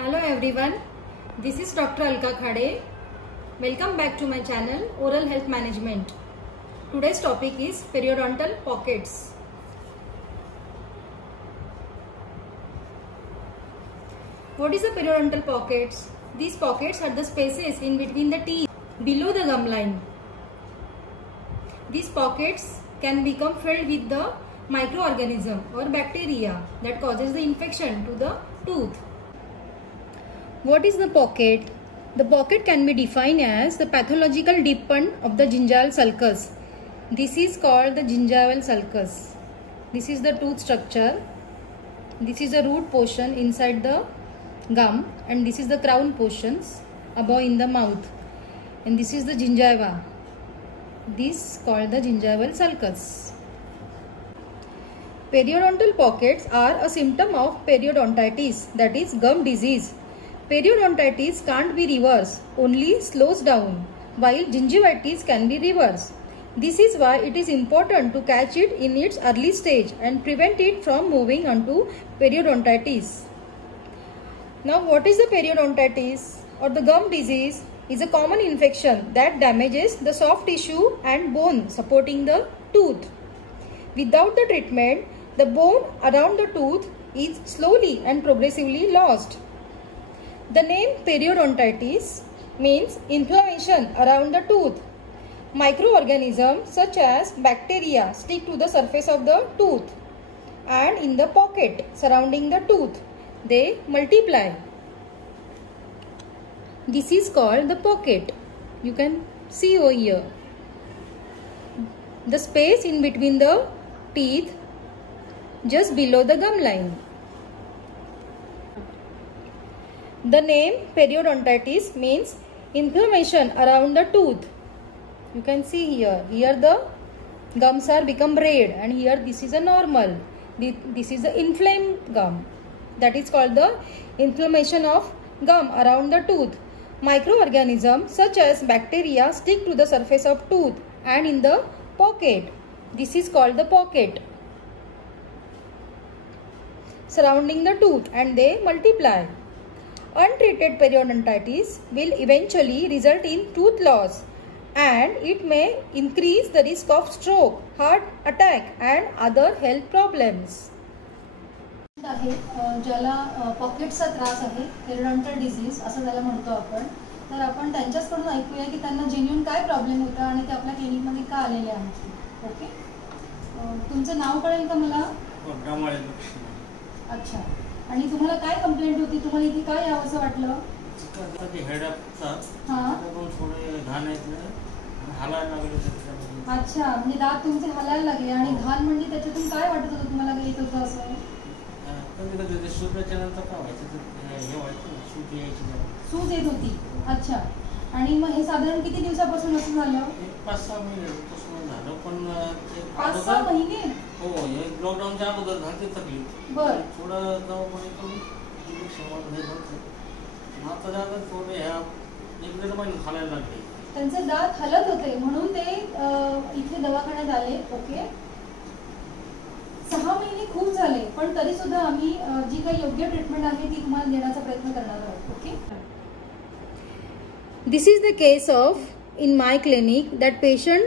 Hello everyone, this is Dr. Alka Khade. Welcome back to my channel Oral Health Management. Today's topic is periodontal pockets. What is the periodontal pockets? These pockets are the spaces in between the teeth below the gum line. These pockets can become filled with the microorganism or bacteria that causes the infection to the tooth. What is the pocket? The pocket can be defined as the pathological deepen of the gingival sulcus. This is called the gingival sulcus. This is the tooth structure. This is the root portion inside the gum, and this is the crown portions above in the mouth, and this is the gingiva. This is called the gingival sulcus. Periodontal pockets are a symptom of periodontitis, that is gum disease. Periodontitis can't be reversed, only slows down, while gingivitis can be reversed. This is why it is important to catch it in its early stage and prevent it from moving on to periodontitis. Now, what is the periodontitis or the gum disease? Is a common infection that damages the soft tissue and bone supporting the tooth. Without the treatment, the bone around the tooth is slowly and progressively lost. The name periodontitis means inflammation around the tooth. Microorganisms such as bacteria stick to the surface of the tooth and in the pocket surrounding the tooth. They multiply. This is called the pocket. You can see over here. The space in between the teeth just below the gum line. The name periodontitis means inflammation around the tooth. You can see here. Here the gums are become red, and here this is a normal. This is the inflamed gum. That is called the inflammation of gum around the tooth. Microorganisms such as bacteria stick to the surface of tooth and in the pocket. This is called the pocket surrounding the tooth, and they multiply. Untreated periodontitis will eventually result in tooth loss, and it may increase the risk of stroke, heart attack and other health problems. ज्याला पॉकेटचा त्रास आहे, पेरिडॉन्टल disease असं त्याला म्हणतो आपण. तर आपण त्यांच्याकडून ऐकूया की त्यांना जेन्युइन काय प्रॉब्लेम होता आणि ते आपल्या क्लिनिकमध्ये का आलेले आहेत. ओके, तुमचं नाव कळेल का मला? अच्छा, आणि तुम्हाला काय कंप्लेंट होती? तुम्हाला इथे काय यावंसं वाटलं? अच्छा, म्हणजे दात तुमचे हलायला लागले आणि घाण म्हणजे त्याच्यातून काय वाटत होतं तुम्हाला येत होतं असं? सूज येत होती. अच्छा, आणि मग हे साधारण किती दिवसापासून असं झालं? 5-6 महिन्यापासून झालं, पण 5-6 महिने? हो, हे लॉकडाऊनच्या अगोदर झाली तकलीफ. बरं, थोडं दवाखाने करून आता जातात थोडे ह्या 1-1.5 महिने खायला लागले. त्यांचे दात हलत होते म्हणून ते इथे दवाखान्यात आले. ओके, 6 महिने खूप झाले, पण तरी सुद्धा आम्ही जी काही योग्य ट्रीटमेंट आहे ती तुम्हाला देण्याचा प्रयत्न करणार आहोत. Okay, This is the case of in my clinic. That patient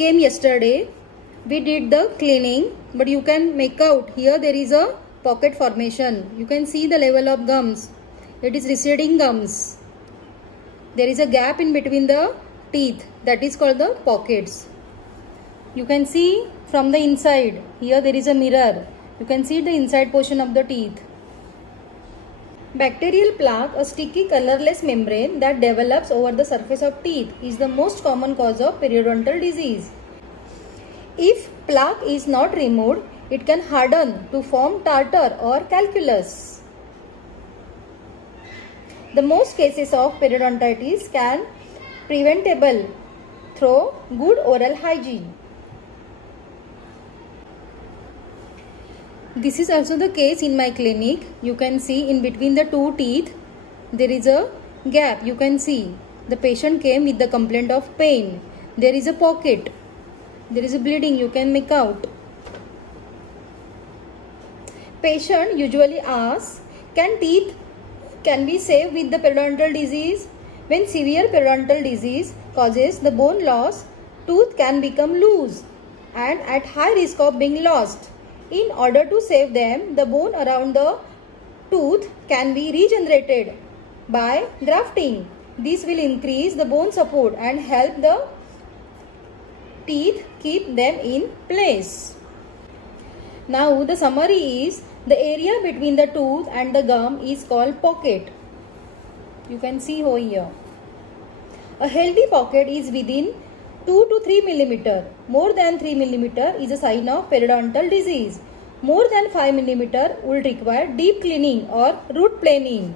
came yesterday. We did the cleaning, but you can make out here there is a pocket formation. You can see the level of gums. It is receding gums. There is a gap in between the teeth. That is called the pockets. You can see from the inside. Here there is a mirror. You can see the inside portion of the teeth. Bacterial plaque, a sticky colorless membrane that develops over the surface of teeth, is the most common cause of periodontal disease. If plaque is not removed, it can harden to form tartar or calculus. The most cases of periodontitis can preventable through good oral hygiene. This is also the case in my clinic. You can see in between the two teeth there is a gap. You can see the patient came with the complaint of pain. There is a pocket. There is a bleeding. You can make out. Patient usually asks, can teeth can be saved with the periodontal disease? When severe periodontal disease causes the bone loss, tooth can become loose and at high risk of being lost. In order to save them, the bone around the tooth can be regenerated by grafting. This will increase the bone support and help the teeth keep them in place. Now the summary is, the area between the tooth and the gum is called pocket. You can see over here. A healthy pocket is within 2 to 3 mm. More than 3 mm is a sign of periodontal disease. More than 5 mm would require deep cleaning or root planing.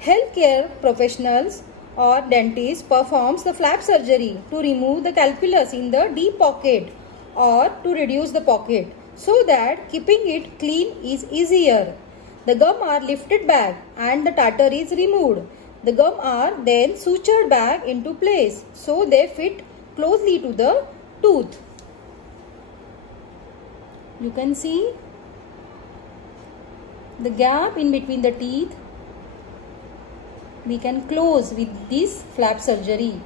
Healthcare professionals or dentist performs the flap surgery to remove the calculus in the deep pocket or to reduce the pocket, so that keeping it clean is easier. The gum are lifted back and the tartar is removed. The gum are then sutured back into place so they fit closely to the tooth. You can see the gap in between the teeth we can close with this flap surgery.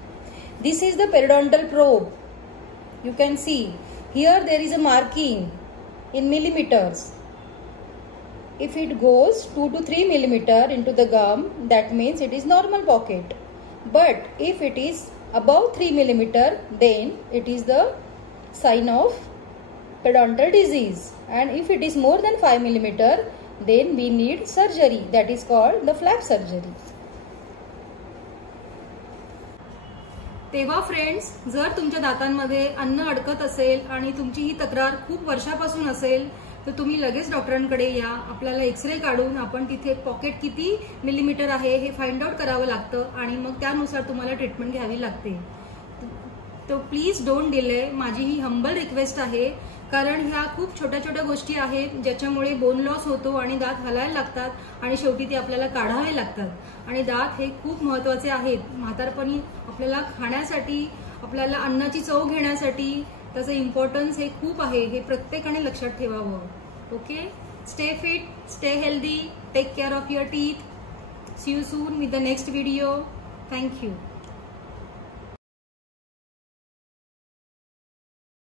This is the periodontal probe. You can see here there is a marking in millimeters. If it goes 2 to 3 mm into the gum, that means it is normal pocket. But if it is above 3 mm, then it is the sign of periodontal disease. And if it is more than 5 mm, then we need surgery, that is called the flap surgery. तेव्हा friends, जर तुमच्या दातांमध्ये अन्न अडकत असेल आणि तुमची ही तक्रार खूप वर्षापासून असेल तर तुम्ही लगेच डॉक्टरांकडे या. आपल्याला एक्सरे काढून आपण तिथे पॉकेट किती मिलीमीटर आहे हे फाइंड आउट करावं लागतं आणि मग त्यानुसार तुम्हाला ट्रीटमेंट घ्यावी लागते. तो प्लीज डोंट डिले. माझी ही हंबल रिक्वेस्ट आहे, कारण ह्या खूप छोट्या छोट्या गोष्टी आहेत ज्याच्यामुळे बोन लॉस होतो आणि दात हलायला लागतात आणि शेवटी ते आपल्याला काढावे लागतात. आणि दात हे खूप महत्त्वाचे आहेत. म्हातारपणी आपल्याला खाण्यासाठी, आपल्याला अन्नाची चव घेण्यासाठी त्याचं इम्पॉर्टन्स हे खूप आहे. हे प्रत्येकाने लक्षात ठेवावं. Okay, stay fit, stay healthy, take care of your teeth. See you soon with the next video. Thank you.